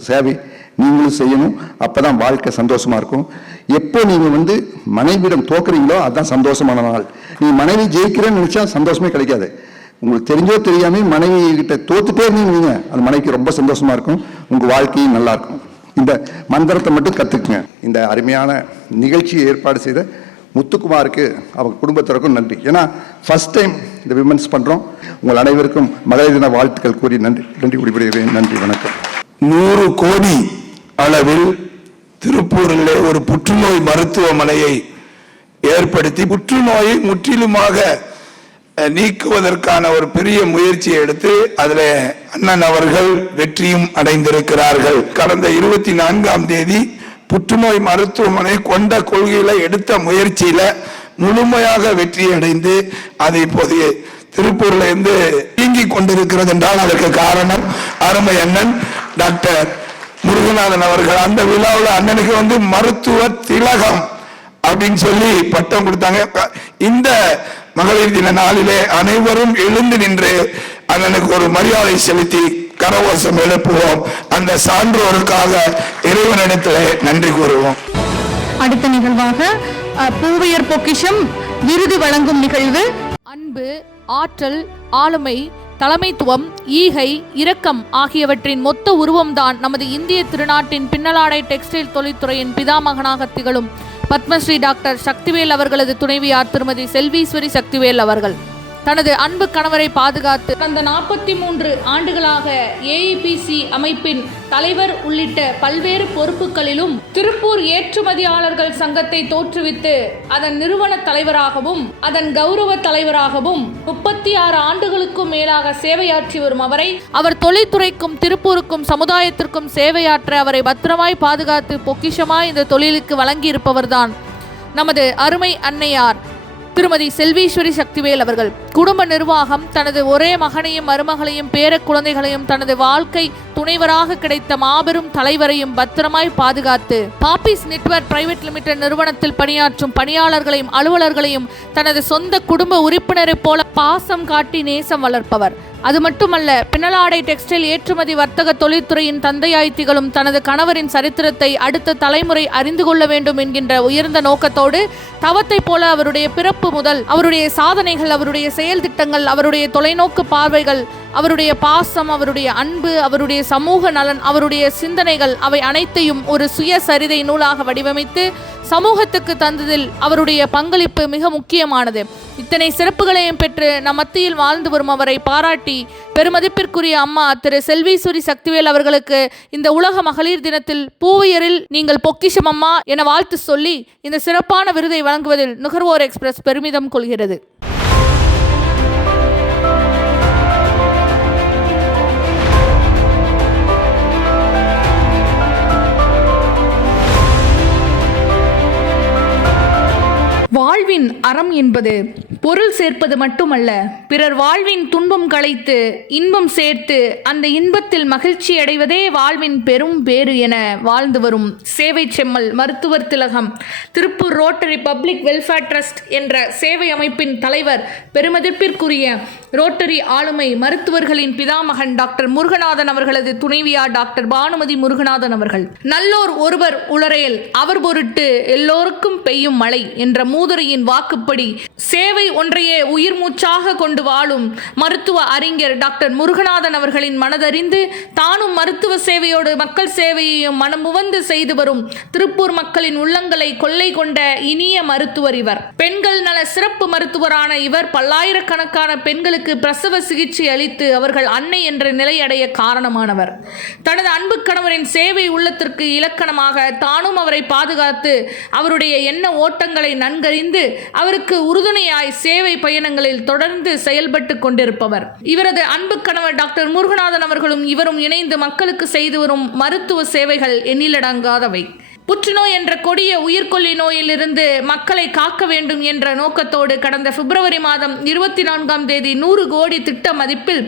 சேவை நீங்களும் செய்யணும். அப்போ தான் வாழ்க்கை சந்தோஷமாக இருக்கும். எப்போ நீங்கள் மனைவியிடம் தோக்குறீங்களோ அதுதான் சந்தோஷமான நாள். நீங்கள் மனைவி ஜெயிக்கிறேன்னு நினச்சா சந்தோஷமே கிடைக்காது. உங்களுக்கு தெரிஞ்சோ தெரியாமல் மனைவி கிட்ட தோத்துட்டே இருந்தீங்க, அந்த மனைவிக்கு ரொம்ப சந்தோஷமாக இருக்கும். உங்கள் வாழ்க்கையும் நல்லா இருக்கும். இந்த மந்திரத்தை மட்டும் கற்றுக்குங்க. இந்த அருமையான நிகழ்ச்சியை ஏற்பாடு செய்த முத்துக்குமாருக்கு அவங்க குடும்பத்தினருக்கும் நன்றி. ஏன்னா ஃபர்ஸ்ட் டைம் இந்த விமன்ஸ் பண்ணுறோம். உங்கள் அனைவருக்கும் மகளிர் தின வாழ்த்துக்கள் கூறி நன்றி குறிப்பிடுகிறேன். நன்றி, வணக்கம். 100 கோடி அளவில் திருப்பூரிலே ஒரு புற்றுநோய் மருத்துவமனையை ஏற்படுத்தி புற்றுநோயை முற்றிலுமாக நீக்குவதற்கான ஒரு பெரிய முயற்சியை எடுத்து அதில் அண்ணன் அவர்கள் வெற்றியும் அடைந்திருக்கிறார்கள். கடந்த 24ஆம் தேதி புற்றுநோய் மருத்துவமனை கொண்ட கொள்கையில எடுத்த முயற்சியில முழுமையாக வெற்றி அடைந்து அது இப்போது திருப்பூர்ல இருந்து இயங்கிக் கொண்டிருக்கிறது என்றால் அதற்கு காரணம் அருமை அண்ணன் டாக்டர் முருகநாதன் அவர்கள். அந்த விழாவில் அண்ணனுக்கு மருத்துவ திலகம் அப்படின்னு சொல்லி பட்டம் கொடுத்தாங்க. இந்த மகளிர் தின நாளிலே அனைவரும் எழுந்து நின்று அண்ணனுக்கு ஒரு மரியாதை செலுத்தி கரகோஷம் எழுப்புவோம். அந்த சான்றோருக்காக இறைவனிடத்திலே நன்றி கூறுவோம். அடுத்த நிகழ்வாக பூவையர் பொக்கிஷம் விருது வழங்கும் நிகழ்வு. அன்பு, ஆற்றல், ஆளுமை, தலைமைத்துவம், ஈகை, இரக்கம் ஆகியவற்றின் மொத்த உருவம்தான் நமது இந்திய திருநாட்டின் பின்னலாடை டெக்ஸ்டைல் தொழில்துறையின் பிதாமகனாக திகழும் பத்மஸ்ரீ டாக்டர் சக்திவேல் அவர்களது துணைவியார் திருமதி செல்வீஸ்வரி சக்திவேல் அவர்கள். தனது அன்பு கணவரை பாதுகாத்து கடந்த 43 ஆண்டுகளாக AEPC அமைப்பின் தலைவர் உள்ளிட்ட பல்வேறு பொறுப்புகளிலும் திருப்பூர் ஏற்றுமதியாளர்கள் சங்கத்தை தோற்றுவித்து அதன் நிறுவன தலைவராகவும் அதன் கௌரவ தலைவராகவும் 36 ஆண்டுகளுக்கும் மேலாக சேவையாற்றி வரும் அவரை அவர் தொழில்துறைக்கும் திருப்பூருக்கும் சமுதாயத்திற்கும் சேவையாற்ற அவரை பத்திரமாய் பாதுகாத்து பொக்கிஷமாய் இந்த தொழிலுக்கு வழங்கியிருப்பவர்தான் நமது அருமை அன்னையார் திருமதி செல்வீஸ்வரி சக்திவேல் அவர்கள். குடும்ப நிர்வாகம், தனது ஒரே மகனையும் மருமகளையும் பேர குழந்தைகளையும் தனது வாழ்க்கை துணைவராக கிடைத்த மாபெரும் தலைவரையும் பத்திரமாய் பாதுகாத்து பாப்பிஸ் நெட்வொர்க் பிரைவேட் லிமிடெட் நிறுவனத்தில் பணியாற்றும் பணியாளர்களையும் அலுவலர்களையும் தனது சொந்த குடும்ப உறுப்பினரைப் போல பாசம் காட்டி நேசம் வளர்ப்பவர். அது மட்டுமல்ல, பின்னலாடை டெக்ஸ்டைல் ஏற்றுமதி வர்த்தக தொழில்துறையின் தந்தையாய் திகழும் தனது கணவரின் சரித்திரத்தை அடுத்த தலைமுறை அறிந்து கொள்ள வேண்டும் என்கின்ற உயர்ந்த நோக்கத்தோடு தவத்தை போல அவருடைய பிறப்பு முதல் அவருடைய சாதனைகள், அவருடைய செயல் திட்டங்கள், அவருடைய தொலைநோக்கு பார்வைகள், அவருடைய பாசம், அவருடைய அன்பு, அவருடைய சமூக நலன், அவருடைய சிந்தனைகள் அவை அனைத்தையும் ஒரு சுயசரிதை நூலாக வடிவமைத்து சமூகத்துக்கு தந்ததில் அவருடைய பங்களிப்பு மிக முக்கியமானது. இத்தனை சிறப்புகளையும் பெற்று நம் மத்தியில் வாழ்ந்து வரும் அவரை பாராட்டி பெருமதிப்பிற்குரிய அம்மா திரு செல்வீஸ்வரி சக்திவேல் அவர்களுக்கு இந்த உலக மகளிர் தினத்தில் பூவையரில் நீங்கள் பொக்கிஷம் அம்மா என வாழ்த்து சொல்லி இந்த சிறப்பான விருதை வழங்குவதில் நுகர்வோர் எக்ஸ்பிரஸ் பெருமிதம் கொள்கிறது. வாழ்வின் அறம் என்பது பொருள் சேர்ப்பது மட்டுமல்ல, பிறர் வாழ்வின் துன்பம் களைத்து இன்பம் சேர்த்து அந்த இன்பத்தில் மகிழ்ச்சி அடைவதே வாழ்வின் பெரும் பேறு என வாழ்ந்து வரும் சேவை செம்மல் மருத்துவர் திலகம் Tiruppur rotary public welfare trust என்ற சேவை அமைப்பின் தலைவர் பெருமதிப்பிற்குரிய ரோட்டரி ஆளுமை மருத்துவர்களின் பிதாமகன் டாக்டர் முருகநாதன் அவர்களது துணைவியார் டாக்டர் பானுமதி முருகநாதன் அவர்கள். நல்லோர் ஒருவர் உளரேல் அவர் பொருட்டு எல்லோருக்கும் பெய்யும் மழை என்ற மூதுரையின் வாக்குப்படி சேவை ஒன்றையே உயிர் மூச்சாக கொண்டு வாழும் மருத்துவ அறிஞர் டாக்டர் முருகநாதன் அவர்களின் மனதறிந்து தானும் மருத்துவ சேவையோடு மக்கள் சேவையையும் மனமுவந்து செய்து வரும் திருப்பூர் மக்களின் உள்ளங்களை கொள்ளை கொண்ட இனிய மருத்துவர் இவர். பெண்கள் நல சிறப்பு மருத்துவரான இவர் பல்லாயிரக்கணக்கான பெண்களுக்கு பிரசவ சிகிச்சை அளித்து அவர்கள் அன்னை என்ற நிலை அடைய காரணமானவர். தனது அன்பு கணவரின் சேவை உள்ளத்திற்கு இலக்கணமாக தானும் அவரை பாதுகாத்து அவருடைய எண்ண ஓட்டங்களை நன்கறிந்து அவருக்கு உறுதுணை உறுதுணையாய் சேவை பயணங்களில் தொடர்ந்து செயல்பட்டு கொண்டிருப்பவர். இவரது அன்பு கணவர் டாக்டர் முருகநாதன் அவர்களும் இவரும் இணைந்து மக்களுக்கு செய்து வரும் மருத்துவ சேவைகள் எண்ணிலடங்காதவை. புற்றுநோய் என்ற கொடிய உயிர்கொல்லி நோயிலிருந்து மக்களை காக்க வேண்டும் என்ற நோக்கத்தோடு கடந்த பிப்ரவரி மாதம் 24ஆம் தேதி 100 கோடி திட்ட மதிப்பில்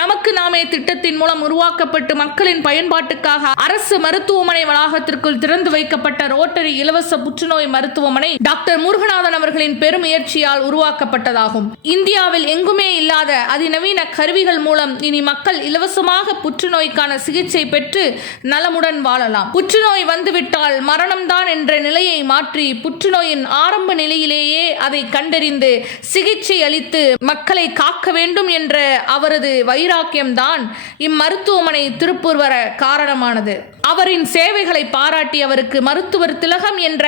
நமக்கு நாமே திட்டத்தின் மூலம் உருவாக்கப்பட்டு மக்களின் பயன்பாட்டுக்காக அரசு மருத்துவமனை வளாகத்திற்குள் திறந்து வைக்கப்பட்ட ரோட்டரி இலவச புற்றுநோய் மருத்துவமனை டாக்டர் முருகநாதன் அவர்களின் பெருமுயற்சியால் உருவாக்கப்பட்டதாகும். இந்தியாவில் எங்குமே இல்லாத அதிநவீன கருவிகள் மூலம் இனி மக்கள் இலவசமாக புற்றுநோய்க்கான சிகிச்சை பெற்று நலமுடன் வாழலாம். புற்றுநோய் வந்துவிட்டால் மரணம்தான் என்ற நிலையை மாற்றி புற்றுநோயின் ஆரம்ப நிலையிலேயே அதை கண்டறிந்து சிகிச்சை அளித்து மக்களை காக்க வேண்டும் என்ற அவரது வைராக்கியம்தான் இம்மருத்துவமனை திருப்பூர் வர காரணமானது. அவரின் சேவைகளை பாராட்டி அவருக்கு மருத்துவர் திலகம் என்ற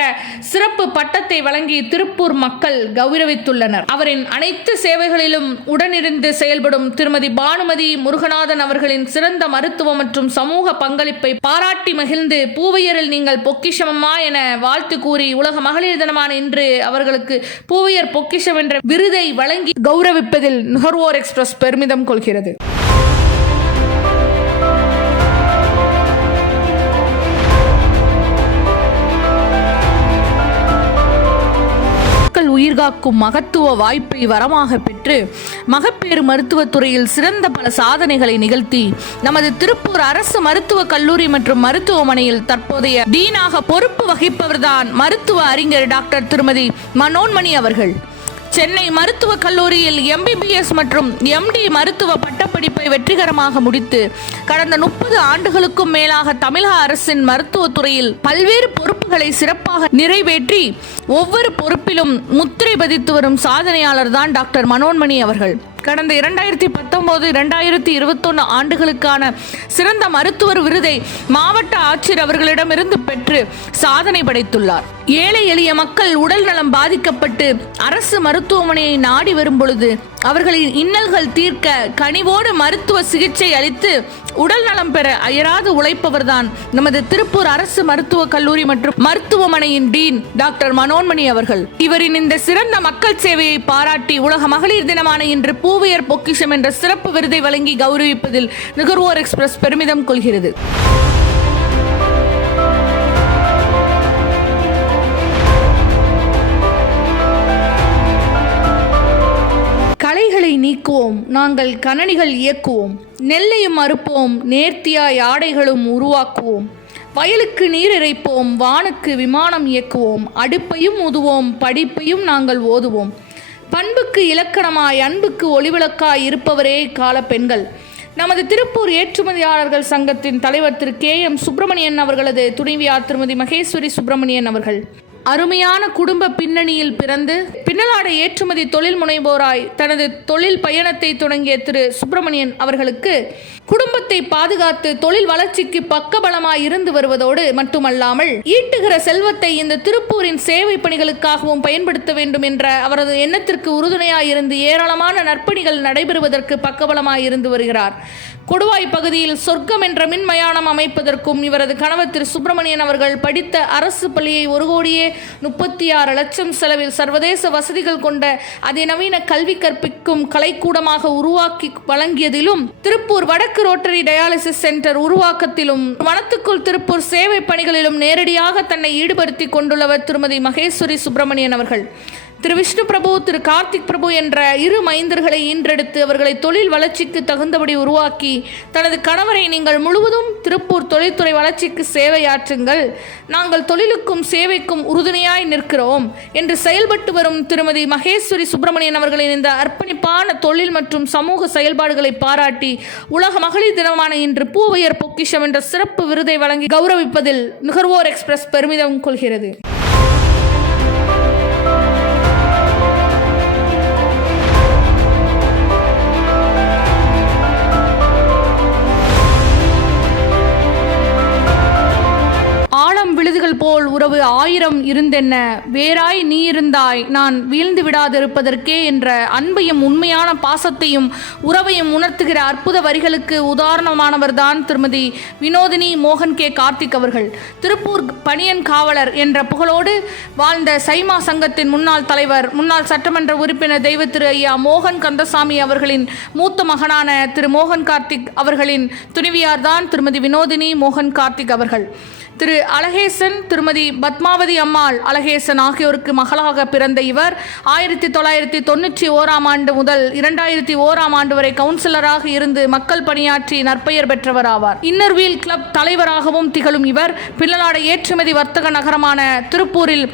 சிறப்பு பட்டத்தை வழங்கி திருப்பூர் மக்கள் கௌரவித்துள்ளனர். அவரின் அனைத்து சேவைகளிலும் உடனிருந்து செயல்படும் திருமதி பானுமதி முருகநாதன் அவர்களின் சிறந்த மருத்துவ மற்றும் சமூக பங்களிப்பை பாராட்டி மகிழ்ந்து பூவையரில் நீங்கள் பொக்கிஷமம்மா என வாழ்த்து கூறி உலக மகளிர் தினமான இன்று அவர்களுக்கு பூவையர் பொக்கிஷம் என்ற விருதை வழங்கி கௌரவிப்பதில் நுகர்வோர் எக்ஸ்பிரஸ் பெருமிதம் கொள்கிறது. உயிர்காக்கும் மகத்துவ வாய்ப்பை வரமாக பெற்று மகப்பேறு மருத்துவத்துறையில் சிறந்த பல சாதனைகளை நிகழ்த்தி நமது திருப்பூர் அரசு மருத்துவக் கல்லூரி மற்றும் மருத்துவமனையில் தற்போதைய டீனாக பொறுப்பு வகிப்பவர்தான் மருத்துவ அறிஞர் டாக்டர் திருமதி மனோன்மணி அவர்கள். சென்னை மருத்துவக் கல்லூரியில் MBBS மற்றும் MD மருத்துவ பட்டப்படிப்பை வெற்றிகரமாக முடித்து கடந்த 30 ஆண்டுகளுக்கும் மேலாக தமிழக அரசின் மருத்துவத்துறையில் பல்வேறு பொறுப்புகளை சிறப்பாக நிறைவேற்றி ஒவ்வொரு பொறுப்பிலும் முத்திரை பதித்து வரும் சாதனையாளர் தான் டாக்டர் மனோன்மணி அவர்கள். கடந்த 2019-2021 ஆண்டுகளுக்கான சிறந்த மருத்துவர் விருதை மாவட்ட ஆட்சியர் அவர்களிடமிருந்து பெற்று சாதனை படைத்துள்ளார். ஏழை எளிய மக்கள் உடல் நலம் பாதிக்கப்பட்டு அரசு மருத்துவமனையை நாடி வரும் பொழுது அவர்களின் இன்னல்கள் தீர்க்க கனிவோடு மருத்துவ சிகிச்சை அளித்து உடல் நலம் பெற அயராது உழைப்பவர்தான் நமது திருப்பூர் அரசு மருத்துவக் கல்லூரி மற்றும் மருத்துவமனையின் டீன் டாக்டர் மனோன்மணி அவர்கள். இவரின் இந்த சிறந்த மக்கள் சேவையை பாராட்டி உலக மகளிர் தினமான இன்று பூவையர் பொக்கிஷம் என்ற சிறப்பு விருதை வழங்கி கௌரவிப்பதில் நுகர்வோர் எக்ஸ்பிரஸ் பெருமிதம் கொள்கிறது. களைகளை நீக்குவோம், நாங்கள் கணனிகள் இயக்குவோம், நெல்லையும் அறுப்போம், நேர்த்தியாய் ஆடைகளும் உருவாக்குவோம், வயலுக்கு நீர் இறைப்போம், வானுக்கு விமானம் இயக்குவோம், அடுப்பையும் ஊதுவோம், படிப்பையும் நாங்கள் ஓதுவோம், பண்புக்கு இலக்கணமாய் அன்புக்கு ஒளிவிளக்காய் இருப்பவரே கால பெண்கள். நமது திருப்பூர் ஏற்றுமதியாளர்கள் சங்கத்தின் தலைவர் திரு KM சுப்பிரமணியன் அவர்களது துணைவியார் திருமதி மகேஸ்வரி சுப்பிரமணியன் அவர்கள் அருமையான குடும்ப பின்னணியில் பிறந்து பின்னலாடை ஏற்றுமதி தொழில் முனைவோராய் தனது தொழில் பயணத்தை தொடங்கிய திரு சுப்பிரமணியன் அவர்களுக்கு குடும்பத்தை பாதுகாத்து தொழில் வளர்ச்சிக்கு பக்கபலமாய் இருந்து வருவதோடு மட்டுமல்லாமல் ஈட்டுகிற செல்வத்தை இந்த திருப்பூரின் சேவை பணிகளுக்காகவும் பயன்படுத்த வேண்டும் என்ற அவரது எண்ணத்திற்கு உறுதுணையாய் இருந்து ஏராளமான நற்பணிகள் நடைபெறுவதற்கு பக்கபலமாய் இருந்து வருகிறார். கொடுவாய் பகுதியில் சொர்க்கம் என்ற மின்மயானம் அமைப்பதற்கும் இவரது கணவர் திரு சுப்பிரமணியன் அவர்கள் படித்த அரசு பள்ளியை 1,36,00,000 செலவில் சர்வதேச வசதிகள் கொண்ட அதிநவீன கல்வி கற்பிக்கும் கலைக்கூடமாக உருவாக்கி வழங்கியதிலும் திருப்பூர் வடக்கு ரோட்டரி டயாலிசிஸ் சென்டர் உருவாக்கத்திலும் வனத்துக்குள் திருப்பூர் சேவை பணிகளிலும் நேரடியாக தன்னை ஈடுபடுத்தி கொண்டுள்ளவர் திருமதி மகேஸ்வரி சுப்பிரமணியன் அவர்கள். திரு விஷ்ணு பிரபு திரு கார்த்திக் பிரபு என்ற இரு மைந்தர்களை ஈன்றெடுத்து அவர்களை தொழில் வளர்ச்சிக்கு தகுந்தபடி உருவாக்கி தனது கணவரை நீங்கள் முழுவதும் திருப்பூர் தொழில்துறை வளர்ச்சிக்கு சேவையாற்றுங்கள், நாங்கள் தொழிலுக்கும் சேவைக்கும் உறுதுணையாய் நிற்கிறோம் என்று செயல்பட்டு வரும் திருமதி மகேஸ்வரி சுப்பிரமணியன் அவர்களின் இந்த அர்ப்பணிப்பான தொழில் மற்றும் சமூக செயல்பாடுகளை பாராட்டி உலக மகளிர் தினமான இன்று பூவையர் பொக்கிஷம் என்ற சிறப்பு விருதை வழங்கி கௌரவிப்பதில் நுகர்வோர் எக்ஸ்பிரஸ் பெருமிதம் கொள்கிறது. ஆழம் விழுதுகள் போல் உறவு அன்பு 1000 இருந்தென்ன, வேறாய் நீ இருந்தாய் நான் வீழ்ந்து விடாதிருப்பதற்கே என்ற அன்பையும் உண்மையான பாசத்தையும் உறவையும் உணர்த்துகிற அற்புத வரிகளுக்கு உதாரணமானவர்தான் திருமதி வினோதினி மோகன் கே கார்த்திக் அவர்கள். திருப்பூர் பணியன் காவலர் என்ற புகழோடு வாழ்ந்த சைமா சங்கத்தின் முன்னாள் தலைவர், முன்னாள் சட்டமன்ற உறுப்பினர் தெய்வ திரு ஐயா மோகன் கந்தசாமி அவர்களின் மூத்த மகனான திரு மோகன் கார்த்திக் அவர்களின் துணைவியார்தான் திருமதி வினோதினி மோகன் கார்த்திக் அவர்கள். திரு அழகேசன், திருமதி பத்மாவதி அம்மாள் அழகேசன் ஆகியோருக்கு மகளாக பிறந்த இவர் 1991 ஆண்டு முதல் 2001 ஆண்டு வரை கவுன்சிலராக இருந்து மக்கள் பணியாற்றி நற்பெயர் பெற்றவர் ஆவார். இன்னர்வீல் கிளப் தலைவராகவும் திகழும் இவர் பின்னலாடை ஏற்றுமதி வர்த்தக நகரமான திருப்பூரில்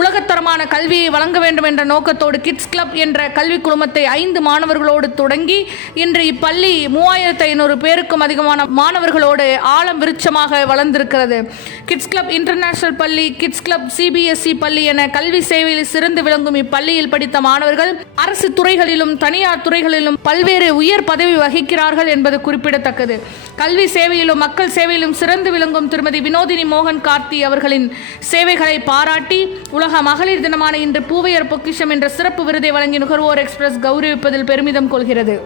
உலகத்தரமான கல்வியை வழங்க வேண்டும் என்ற நோக்கத்தோடு கிட்ஸ் கிளப் என்ற கல்வி குழுமத்தை 5 மாணவர்களோடு தொடங்கி இன்று இப்பள்ளி 3500 பேருக்கும் அதிகமான மாணவர்களோடு ஆழம் விருட்சமாக வளர்ந்திருக்கிறது. கிட்ஸ் கிளப் இன்டர்நேஷனல் பள்ளி, கிட்ஸ் கிளப் CBSE பள்ளி என கல்வி சேவையில் சிறந்து விளங்கும் இப்பள்ளியில் படித்த மாணவர்கள் அரசு துறைகளிலும் தனியார் துறைகளிலும் பல்வேறு உயர் பதவி வகிக்கிறார்கள் என்பது குறிப்பிடத்தக்கது. கல்வி சேவையிலும் மக்கள் சேவையிலும் சிறந்து விளங்கும் திருமதி வினோதினி மோகன் கார்த்தி அவர்களின் சேவைகளை பாராட்டி உலக மகளிர் தினமான இன்று பூவையர் பொக்கிஷம் என்ற சிறப்பு விருதை வழங்கி நுகர்வோர் எக்ஸ்பிரஸ் கௌரவிப்பதில் பெருமிதம் கொள்கிறது.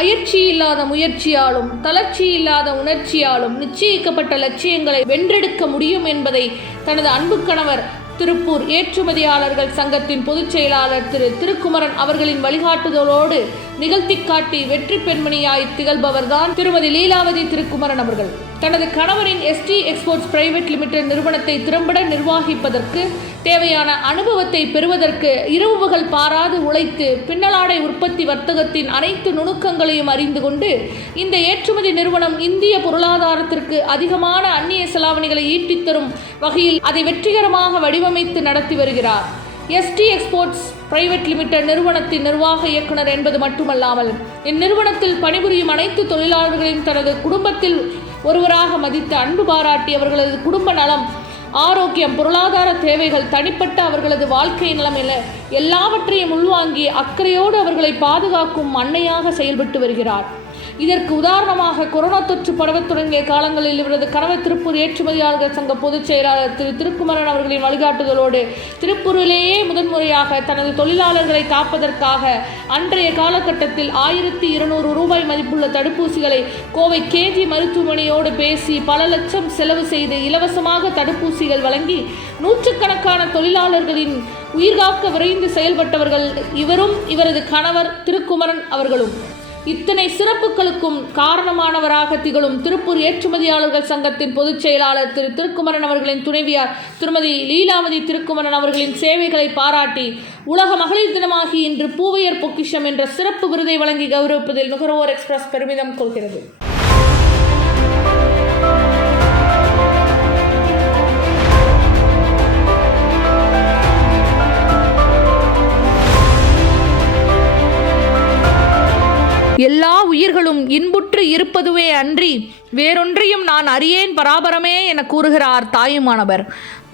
அயற்சி இல்லாத முயற்சியாலும் தளர்ச்சி இல்லாத உணர்ச்சியாலும் நிச்சயிக்கப்பட்ட லட்சியங்களை வென்றெடுக்க முடியும் என்பதை தனது அன்பு கணவர் திருப்பூர் ஏற்றுமதியாளர்கள் சங்கத்தின் பொதுச் செயலாளர் திரு திருக்குமரன் அவர்களின் வழிகாட்டுதலோடு நிகழ்த்தி காட்டி வெற்றி பெண்மணியாய் திகழ்பவர்தான் திருமதி லீலாவதி திருக்குமரன் அவர்கள். தனது கணவரின் ST எக்ஸ்போர்ட்ஸ் பிரைவேட் லிமிடெட் நிறுவனத்தை திறம்பட நிர்வாகிப்பதற்கு தேவையான அனுபவத்தை பெறுவதற்கு இரவுகள் பாராது உழைத்து பின்னலாடை உற்பத்தி வர்த்தகத்தின் அனைத்து நுணுக்கங்களையும் அறிந்து கொண்டு இந்த ஏற்றுமதி நிறுவனம் இந்திய பொருளாதாரத்திற்கு அதிகமான அந்நிய செலாவணிகளை ஈட்டித்தரும் வகையில் அதை வெற்றிகரமாக வடிவமைத்து நடத்தி வருகிறார். ST எக்ஸ்போர்ட்ஸ் பிரைவேட் லிமிடெட் நிறுவனத்தின் நிர்வாக இயக்குனர் என்பது மட்டுமல்லாமல் இந்நிறுவனத்தில் பணிபுரியும் அனைத்து தொழிலாளர்களையும் தனது குடும்பத்தில் ஒருவராக மதித்து அன்பு பாராட்டி அவர்களது குடும்ப நலம், ஆரோக்கியம், பொருளாதார தேவைகள், தனிப்பட்ட அவர்களது வாழ்க்கை நிலைமையில எல்லாவற்றையும் உள்வாங்கி அக்கறையோடு அவர்களை பாதுகாக்கும் அன்னையாக செயல்பட்டு வருகிறார். இதற்கு உதாரணமாக கொரோனா தொற்று பரவத் தொடங்கிய காலங்களில் இவரது கணவர் திருப்பூர் ஏற்றுமதியாளர்கள் சங்க பொதுச் செயலாளர் திரு திருக்குமரன் அவர்களின் வழிகாட்டுதலோடு திருப்பூரிலேயே முதன்முறையாக தனது தொழிலாளர்களை காப்பதற்காக அன்றைய காலகட்டத்தில் 1200 ரூபாய் மதிப்புள்ள தடுப்பூசிகளை கோவை KG மருத்துவமனையோடு பேசி பல லட்சம் செலவு செய்து இலவசமாக தடுப்பூசிகள் வழங்கி நூற்றுக்கணக்கான தொழிலாளர்களின் உயிர்காக்க விரைந்து செயல்பட்டவர்கள் இவரும் இவரது கணவர் திருக்குமரன் அவர்களும். இத்தனை சிறப்புகளுக்கும் காரணமானவராக திகழும் திருப்பூர் ஏற்றுமதியாளர்கள் சங்கத்தின் பொதுச் செயலாளர் திரு திருக்குமரன் அவர்களின் துணைவியார் திருமதி லீலாவதி திருக்குமரன் அவர்களின் சேவைகளை பாராட்டி உலக மகளிர் தினமாகி இன்று பூவையர் பொக்கிஷம் என்ற சிறப்பு விருதை வழங்கி கௌரவிப்பதில் நுகர்வோர் எக்ஸ்பிரஸ் பெருமிதம் கொள்கிறது. எல்லா உயிர்களும் இன்புற்று இருப்பதுவே அன்றி வேறொன்றையும் நான் அறியேன் பராபரமே என கூறுகிறார் தாயுமானவர்.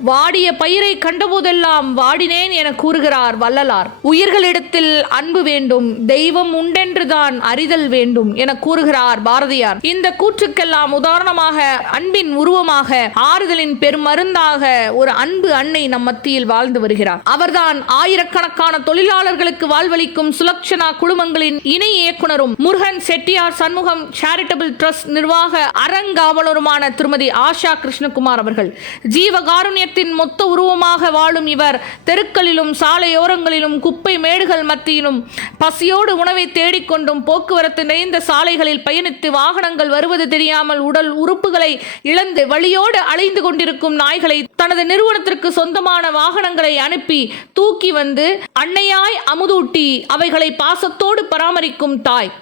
வாடிய பயிரை கண்டபோதெல்லாம் வாடினேன் என கூறுகிறார் வள்ளலார். உயிர்களிடத்தில் அன்பு வேண்டும், தெய்வம் உண்டென்றுதான் அறிதல் வேண்டும் என கூறுகிறார் பாரதியார். இந்த கூற்றுக்கெல்லாம் உதாரணமாக அன்பின் உருவமாக ஆறுதலின் பெருமருந்தாக ஒரு அன்பு அன்னை நம் மத்தியில் வாழ்ந்து வருகிறார். அவர்தான் ஆயிரக்கணக்கான தொழிலாளர்களுக்கு வாழ்வளிக்கும் சுலக்ஷனா குழுமங்களின் இணை இயக்குனரும் முருகன் செட்டியார் சண்முகம் சேரிட்டபிள் ட்ரஸ்ட் நிர்வாக அறங்காவலருமான திருமதி ஆஷா கிருஷ்ணகுமார் அவர்கள். ஜீவகாருண்யத்தின் மொத்த உருவமாக வாழும் இவர் தெருக்களிலும் சாலையோரங்களிலும் குப்பை மேடுகள் மத்தியிலும் பசியோடு உணவை தேடிக்கொண்டும் போக்குவரத்து நிறைந்த சாலைகளில் பயணித்து வாகனங்கள் வருவது தெரியாமல் உடல் உறுப்புகளை இழந்து வழியோடு அலைந்து கொண்டிருக்கும் நாய்களை தனது நிறுவனத்திற்கு சொந்தமான வாகனங்களை அனுப்பி தூக்கி வந்து அன்னையாய் அமுதூட்டி அவைகளை பாசத்தோடு பராமரிக்கும் தாய்.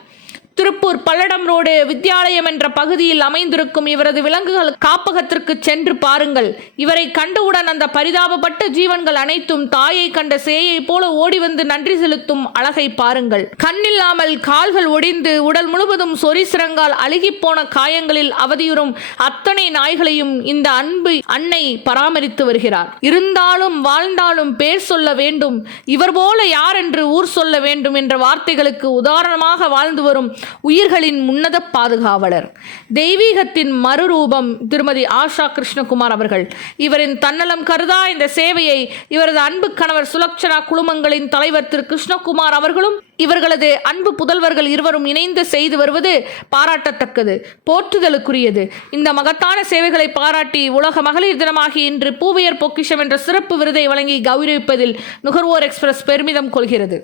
திருப்பூர் பல்லடம் ரோடு வித்யாலயம் என்ற பகுதியில் அமைந்திருக்கும் இவரது விலங்குகள் காப்பகத்திற்கு சென்று பாருங்கள். இவரை கண்டவுடன் அந்த பரிதாபப்பட்ட ஜீவன்கள் அனைத்தும் தாயை கண்ட சேயை போல ஓடி வந்து நன்றி செலுத்தும் அழகை பாருங்கள். கண்ணில்லாமல் கால்கள் ஒடிந்து உடல் முழுவதும் சொரிசிறங்கால் அழுகிப்போன காயங்களில் அவதியுறும் அத்தனை நாய்களையும் இந்த அன்பு அன்னை பராமரித்து வருகிறார். இருந்தாலும் வாழ்ந்தாலும் பேர் சொல்ல வேண்டும், இவர் போல யார் என்று ஊர் சொல்ல வேண்டும் என்ற வார்த்தைகளுக்கு உதாரணமாக வாழ்ந்து வரும் உயிர்களின் உன்னத பாதுகாவலர், தெய்வீகத்தின் மறுரூபம் திருமதி ஆஷா கிருஷ்ணகுமார் அவர்கள். இவரின் தன்னலம் கருதா இந்த சேவையை இவரது அன்பு கணவர் சுலக்ஷனா குழுமங்களின் தலைவர் திரு கிருஷ்ணகுமார் அவர்களும் இவர்களது அன்பு புதல்வர்கள் இருவரும் இணைந்து செய்து வருவது பாராட்டத்தக்கது, போற்றுதலுக்குரியது. இந்த மகத்தான சேவைகளை பாராட்டி உலக மகளிர் தினமாகி இன்று பூவையர் பொக்கிஷம் என்ற சிறப்பு விருதை வழங்கி கௌரவிப்பதில் நுகர்வோர் எக்ஸ்பிரஸ் பெருமிதம் கொள்கிறது.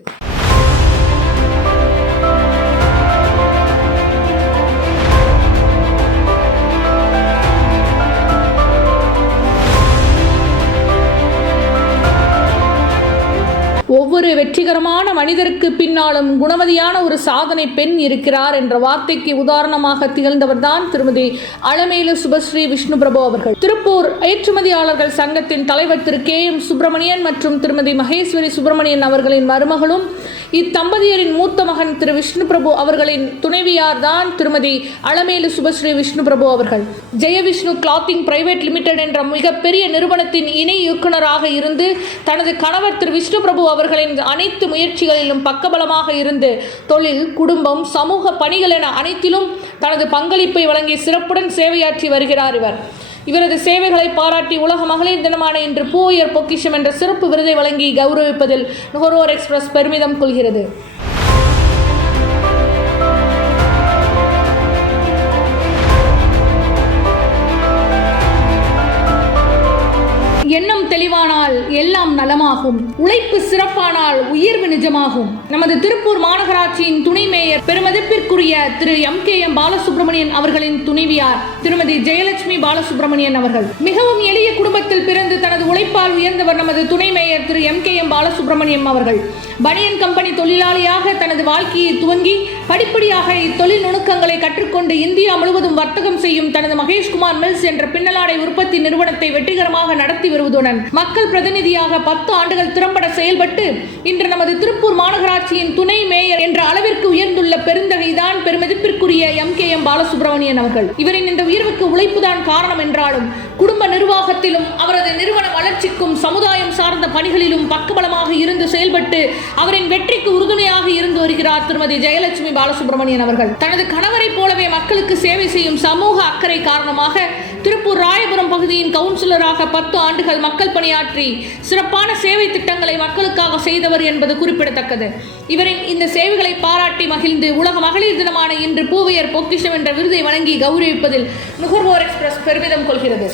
ஒவ்வொரு வெற்றிகரமான மனிதருக்கு பின்னாலும் குணவதியான ஒரு சாதனை பெண் இருக்கிறார் என்ற வார்த்தைக்கு உதாரணமாக திகழ்ந்தவர்தான் திருமதி அலமேலு சுபஸ்ரீ விஷ்ணு பிரபு அவர்கள். திருப்பூர் ஏற்றுமதியாளர்கள் சங்கத்தின் தலைவர் திரு KM சுப்பிரமணியன் மற்றும் திருமதி மகேஸ்வரி சுப்பிரமணியன் அவர்களின் மருமகளும் இத்தம்பதியரின் மூத்த மகன் திரு விஷ்ணு பிரபு அவர்களின் துணைவியார் தான் திருமதி அலமேலு சுபஸ்ரீ விஷ்ணு பிரபு அவர்கள். ஜெயவிஷ்ணு கிளாத்திங் பிரைவேட் லிமிடெட் என்ற மிகப்பெரிய நிறுவனத்தின் இணை இயக்குநராக இருந்து தனது கணவர் திரு விஷ்ணு பிரபு அவர்களின் அனைத்து முயற்சிகளிலும் பக்கபலமாக இருந்து தொழில், குடும்பம், சமூக பணிகள் என அனைத்திலும் தனது பங்களிப்பை வழங்கி சிறப்புடன் சேவையாற்றி வருகிறார் இவர். இவரது சேவைகளை பாராட்டி உலக மகளிர் தினமான இன்று பூவையர் பொக்கிஷம் என்ற சிறப்பு விருதை வழங்கி கௌரவிப்பதில் நுகர்வோர் எக்ஸ்பிரஸ் பெருமிதம் கொள்கிறது. எண்ணம் தெளிவானால் எல்லாம் நலமாகும், உழைப்பு சிறப்பானால் உயர்வு நிஜமாகும். நமது திருப்பூர் மாநகராட்சியின் துணை மேயர் பெருமதிப்பிற்குரிய திரு MKM பாலசுப்ரமணியன் அவர்களின் துணைவியார் திருமதி ஜெயலட்சுமி பாலசுப்ரமணியன் அவர்கள். மிகவும் எளிய குடும்பத்தில் பிறந்து தனது உழைப்பால் உயர்ந்தவர் நமது துணை மேயர் திரு MKM பாலசுப்ரமணியம் அவர்கள். பனியன் கம்பெனி தொழிலாளியாக தனது வாழ்க்கையை துவங்கி படிப்படியாக இத்தொழில் நுணுக்கங்களை கற்றுக்கொண்டு இந்தியா முழுவதும் வர்த்தகம் செய்யும் தனது மகேஷ்குமார் மில்ஸ் என்ற பின்னலாடை உற்பத்தி நிறுவனத்தை வெற்றிகரமாக நடத்தி வருவதுடன் மக்கள் பிரதிநிதியாக 10 ஆண்டுகள் திறம்பட செயல்பட்டு இன்று நமது திருப்பூர் மாநகராட்சியின் துணை மேயர் என்ற அளவிற்கு உயர்ந்துள்ள பெருந்தகைதான் பெருமதிப்பிற்குரிய MKM பாலசுப்ரமணியன் அவர்கள். இவரின் இந்த உயர்வுக்கு உழைப்புதான் காரணம் என்றாலும் குடும்ப நிர்வாகத்திலும் அவரது நிறுவன வளர்ச்சிக்கும் சமுதாயம் சார்ந்த பணிகளிலும் பக்கபலமாக இருந்து செயல்பட்டு அவரின் வெற்றிக்கு உறுதுணையாக இருந்து வருகிறார் திருமதி ஜெயலட்சுமி பாலசுப்ரமணியன் அவர்கள். தனது கணவரை போலவே மக்களுக்கு சேவை செய்யும் சமூக அக்கறை காரணமாக திருப்பூர் ராயபுரம் பகுதியின் கவுன்சிலராக 10 ஆண்டுகள் மக்கள் பணியாற்றி சிறப்பான சேவை திட்டங்களை மக்களுக்காக செய்தவர் என்பது குறிப்பிடத்தக்கது. இவரின் இந்த சேவைகளை பாராட்டி மகிழ்ந்து உலக மகளிர் தினமான இன்று பூவையர் பொக்கிஷம் என்ற விருதை வழங்கி கௌரவிப்பதில் நுகர்வோர் எக்ஸ்பிரஸ் பெருமிதம் கொள்கிறது.